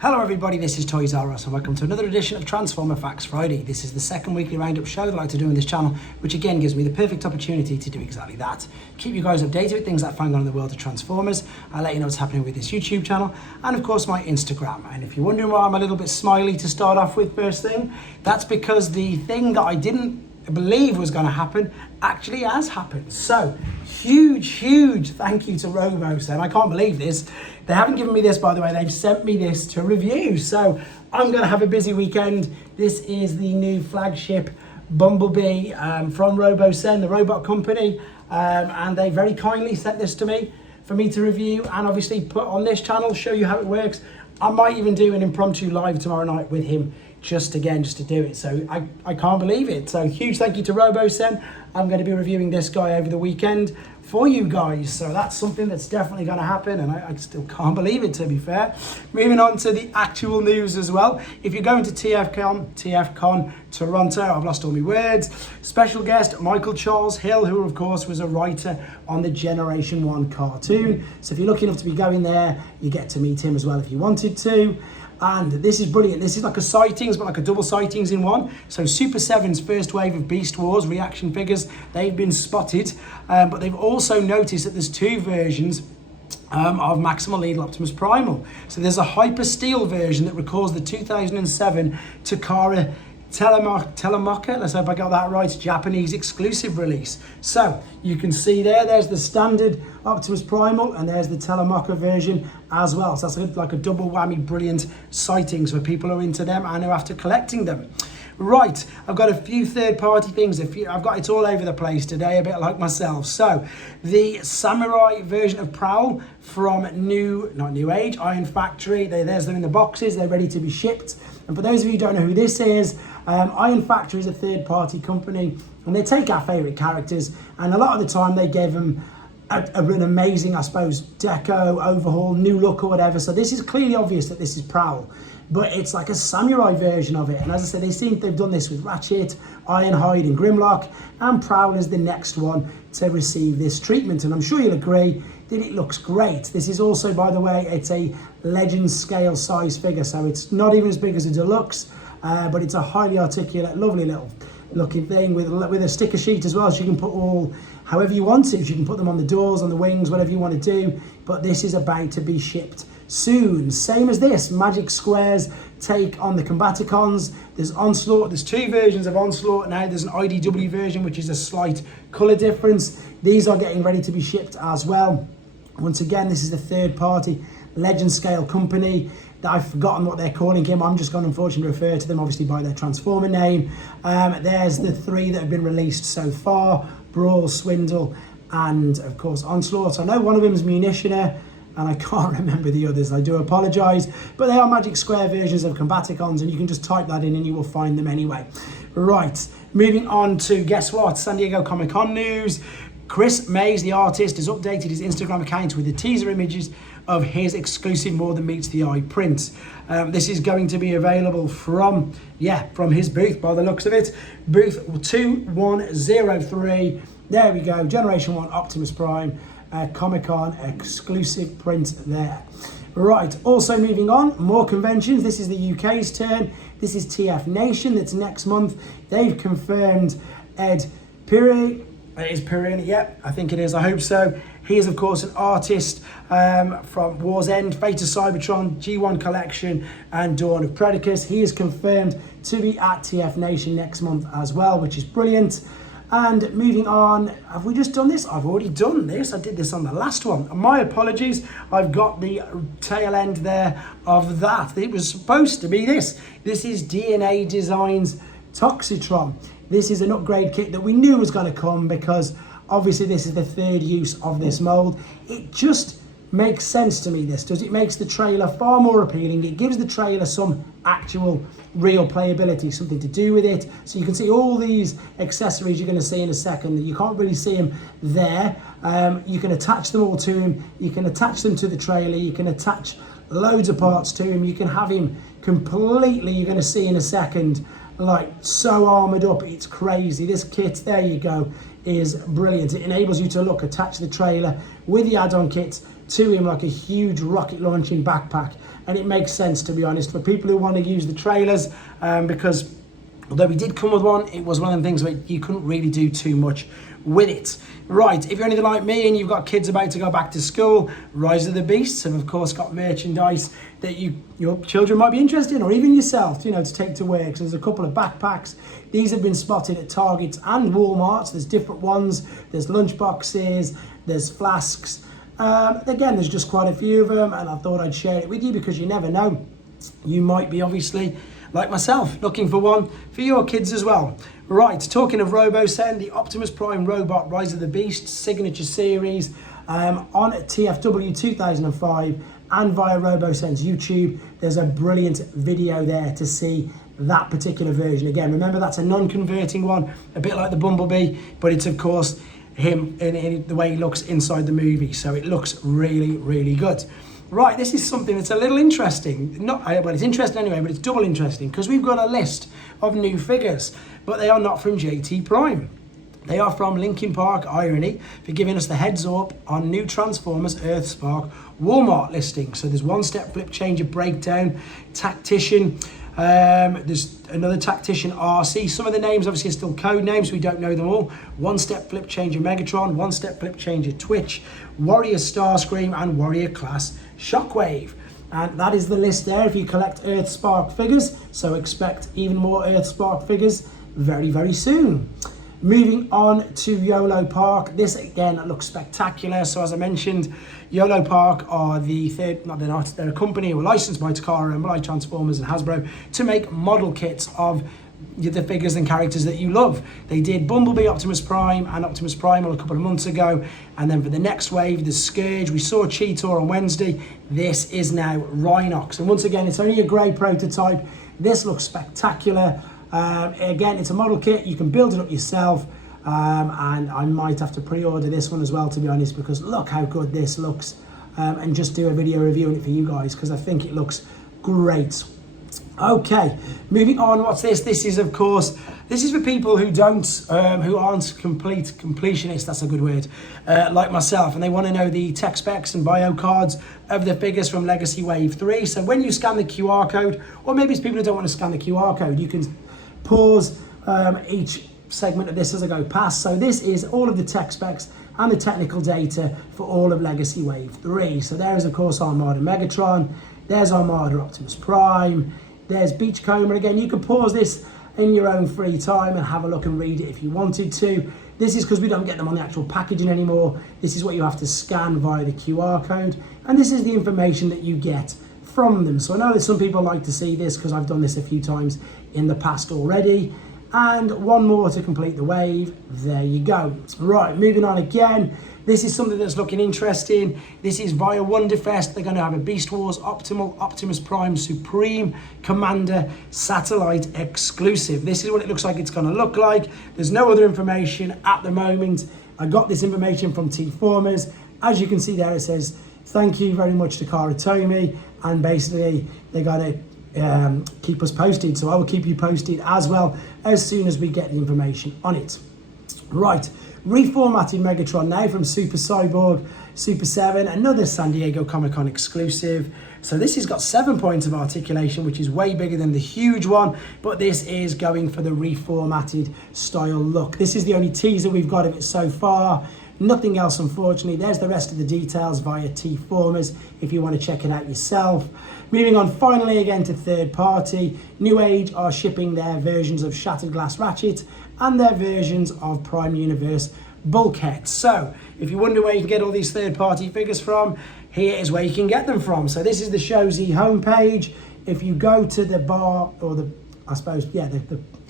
Hello everybody, this is Toys R Us and welcome to another edition of Transformer Facts Friday. This is the second weekly roundup show that I like to do on this channel, which again gives me the perfect opportunity to do exactly that. Keep you guys updated with things that I find on in the world of Transformers. I'll let you know what's happening with this YouTube channel and of course my Instagram. And if you're wondering why I'm a little bit smiley to start off with first thing, that's because the thing that I didn't believe was going to happen actually has happened. So huge thank you to Robos, and I can't believe this. They haven't given me this, by the way, they've sent me this to review. So I'm going to have a busy weekend. This is the new flagship Bumblebee from Robocen, the robot company, and they very kindly sent this to me for me to review and obviously put on this channel, show you how it works. I might even do an impromptu live tomorrow night with him just to do it. So I can't believe it. So huge thank you to Robocen. I'm going to be reviewing this guy over the weekend for you guys. So that's something that's definitely going to happen, and I still can't believe it, to be fair. Moving on to the actual news as well. If you're going to tfcon Toronto, I've lost all my words. Special guest Michael Charles Hill, who of course was a writer on the Generation 1 cartoon. So if you're lucky enough to be going there, you get to meet him as well if you wanted to. And this is brilliant. This is like a sightings, but like a double sightings in one. So Super 7's first wave of Beast Wars reaction figures, they've been spotted, but they've also noticed that there's two versions of Maximal Lethal Optimus Primal. So there's a Hyper Steel version that recalls the 2007 Takara Telemoka, let's hope I got that right, Japanese exclusive release. So you can see there's the standard Optimus Primal and there's the Telemoka version as well. So that's like a double whammy, brilliant sightings for people who are into them and who are after collecting them. Right, I've got a few third-party things. I've got it all over the place today, a bit like myself. So, the Samurai version of Prowl from not New Age, Iron Factory. There's them in the boxes. They're ready to be shipped. And for those of you who don't know who this is, Iron Factory is a third-party company, and they take our favourite characters, and a lot of the time they gave them an amazing, I suppose, deco, overhaul, new look or whatever. So this is clearly obvious that this is Prowl, but it's like a samurai version of it. And as I said, they've done this with Ratchet, Ironhide and Grimlock, and Prowl is the next one to receive this treatment. And I'm sure you'll agree that it looks great. This is also, by the way, it's a Legend scale size figure, so it's not even as big as a Deluxe, but it's a highly articulate, lovely little looking thing with a sticker sheet as well, so you can put all however you want to. You can put them on the doors, on the wings, whatever you want to do. But this is about to be shipped soon. Same as this, Magic Square's take on the Combaticons. There's Onslaught, there's two versions of Onslaught now. There's an IDW version, which is a slight colour difference. These are getting ready to be shipped as well. Once again, this is the third party Legend scale company that I've forgotten what they're calling him. I'm just going to unfortunately refer to them obviously by their Transformer name. There's the three that have been released so far: Brawl, Swindle, and of course Onslaught. I know one of them is Munitioner, and I can't remember the others. I do apologise, but they are Magic Square versions of Combaticons, and you can just type that in and you will find them anyway. Right, moving on to, guess what, San Diego Comic-Con news. Chris Mays, the artist, has updated his Instagram account with the teaser images of his exclusive More Than Meets the Eye print. This is going to be available from his booth, by the looks of it. Booth 2103. There we go, Generation 1 Optimus Prime, Comic-Con exclusive print there. Right, also moving on, more conventions. This is the UK's turn. This is TF Nation, that's next month. They've confirmed Ed Pirri. It is Pirin, yeah, I think it is, I hope so. He is, of course, an artist from War's End, Fate of Cybertron, G1 Collection, and Dawn of Predacus. He is confirmed to be at TF Nation next month as well, which is brilliant. And moving on, have we just done this? I've already done this. I did this on the last one. My apologies. I've got the tail end there of that. It was supposed to be this. This is DNA Designs Toxicron. This is an upgrade kit that we knew was going to come because obviously this is the third use of this mold. It just makes sense to me, this does. It makes the trailer far more appealing. It gives the trailer some actual real playability, something to do with it. So you can see all these accessories you're going to see in a second. You can't really see them there. You can attach them all to him. You can attach them to the trailer. You can attach loads of parts to him. You can have him completely, you're going to see in a second, like so armoured up, it's crazy. This kit, there you go, is brilliant. It enables you to attach the trailer with the add-on kit to him like a huge rocket launching backpack. And it makes sense, to be honest, for people who want to use the trailers, because although we did come with one, it was one of the things where you couldn't really do too much with it. Right, if you're anything like me and you've got kids about to go back to school, Rise of the Beasts have of course got merchandise that your children might be interested in, or even yourself, to take to work. So there's a couple of backpacks. These have been spotted at Targets and Walmarts. There's different ones. There's lunch boxes, there's flasks. Again, there's just quite a few of them, and I thought I'd share it with you because you never know. You might be, obviously, like myself, looking for one for your kids as well. Right, talking of RoboSend, the Optimus Prime Robot Rise of the Beast signature series on TFW 2005 and via RoboSend's YouTube. There's a brilliant video there to see that particular version. Again, remember that's a non-converting one, a bit like the Bumblebee, but it's of course him in the way he looks inside the movie. So it looks really, really good. Right, this is something that's a little interesting. Well, it's interesting anyway, but it's double interesting because we've got a list of new figures, but they are not from JT Prime. They are from Linkin Park Irony for giving us the heads up on new Transformers Earthspark Walmart listing. So there's one step flip changer breakdown, tactician. There's another tactician RC. Some of the names obviously are still code names, we don't know them all. One step flip changer Megatron, one step flip changer Twitch, Warrior Starscream, and Warrior class Shockwave. And that is the list there if you collect Earthspark figures. So expect even more Earthspark figures very, very soon. Moving on to YOLO Park. This again looks spectacular. So as I mentioned, YOLO Park are they're a company who are licensed by Takara and by Transformers and Hasbro to make model kits of the figures and characters that you love. They did Bumblebee, Optimus Prime, and Optimus Primal a couple of months ago. And then for the next wave, the Scourge, we saw Cheetor on Wednesday. This is now Rhinox. And once again, it's only a grey prototype. This looks spectacular. Again, it's a model kit. You can build it up yourself. And I might have to pre-order this one as well, to be honest, because look how good this looks. And just do a video reviewing it for you guys because I think it looks great. Okay, moving on. What's this? This is, of course, this is for people who aren't completionists. That's a good word, like myself, and they want to know the tech specs and bio cards of the figures from Legacy Wave 3. So when you scan the QR code, or maybe it's people who don't want to scan the QR code, you can pause each segment of this as I go past. So this is all of the tech specs and the technical data for all of Legacy Wave 3. So there is, of course, Armada Megatron. There's Armada Optimus Prime. There's Beachcomber. Again, you can pause this in your own free time and have a look and read it if you wanted to. This is because we don't get them on the actual packaging anymore. This is what you have to scan via the QR code. And this is the information that you get from them. So I know that some people like to see this because I've done this a few times in the past already. And one more to complete the wave. There you go. Right, moving on again. This is something that's looking interesting. This is via Wonderfest. They're going to have a Beast Wars Optimal Optimus Prime Supreme Commander Satellite exclusive. This is what it looks like it's going to look like. There's no other information at the moment. I got this information from T-Formers. As you can see there, it says, thank you very much to Kara Tomy. And basically, they're going to keep us posted. So I will keep you posted as well as soon as we get the information on it. Right. Reformatted Megatron now from Super Cyborg Super 7, another San Diego Comic-Con exclusive. So this has got 7 points of articulation, which is way bigger than the huge one, but this is going for the reformatted style look. This is the only teaser we've got of it so far. Nothing else, unfortunately. There's the rest of the details via T-Formers if you want to check it out yourself. Moving on finally again to third party. New Age are shipping their versions of Shattered Glass Ratchet and their versions of Prime Universe Bulkhead. So if you wonder where you can get all these third party figures from, here is where you can get them from. So this is the Show Z homepage. If you go to the bar, or the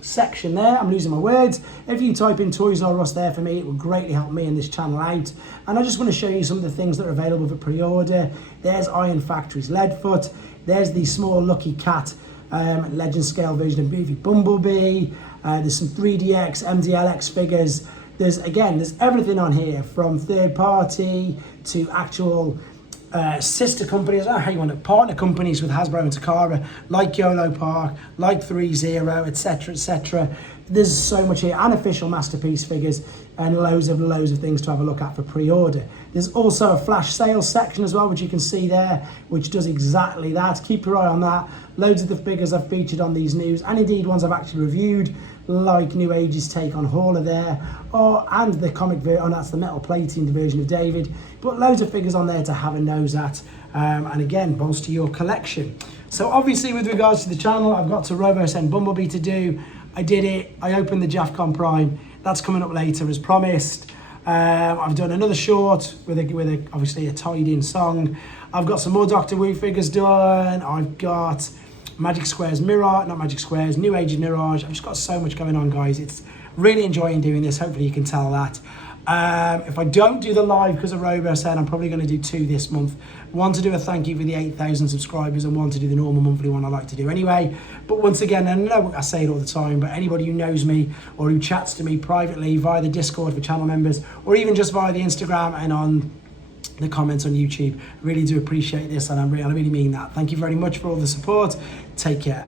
section there, I'm losing my words. If you type in Toys R Us there for me, it will greatly help me and this channel out. And I just want to show you some of the things that are available for pre-order. There's Iron Factory's Leadfoot. There's the small Lucky Cat legend scale version of Beefy Bumblebee. There's some 3DX, MDLX figures. There's everything on here from third party to actual sister companies, I don't know how you want to, partner companies with Hasbro and Takara, like YOLO Park, like 3-0, etc, etc. There's so much here, and official Masterpiece figures, and loads of things to have a look at for pre-order. There's also a flash sales section as well, which you can see there, which does exactly that. Keep your eye on that. Loads of the figures I've featured on these news, and indeed ones I've actually reviewed, like New Age's take on Hauler there, and the comic version, that's the metal plating version of David. But loads of figures on there to have a nose at, and again, bolster your collection. So obviously with regards to the channel, I've got to Robo send Bumblebee to do. I did it, I opened the tfcon Prime, that's coming up later as promised. I've done another short with obviously a tied in song. I've got some more Doctor Who figures done. I've got Magic Squares Mirage, not Magic Squares, New Age Mirage. I've just got so much going on, guys. It's really enjoying doing this. Hopefully you can tell that. If I don't do the live because of RoboSend, I'm probably going to do 2 this month. One to do a thank you for the 8,000 subscribers, and one to do the normal monthly one I like to do anyway. But once again, I know I say it all the time, but anybody who knows me or who chats to me privately via the Discord for channel members, or even just via the Instagram and on the comments on YouTube, really do appreciate this, and I really mean that. Thank you very much for all the support. Take care.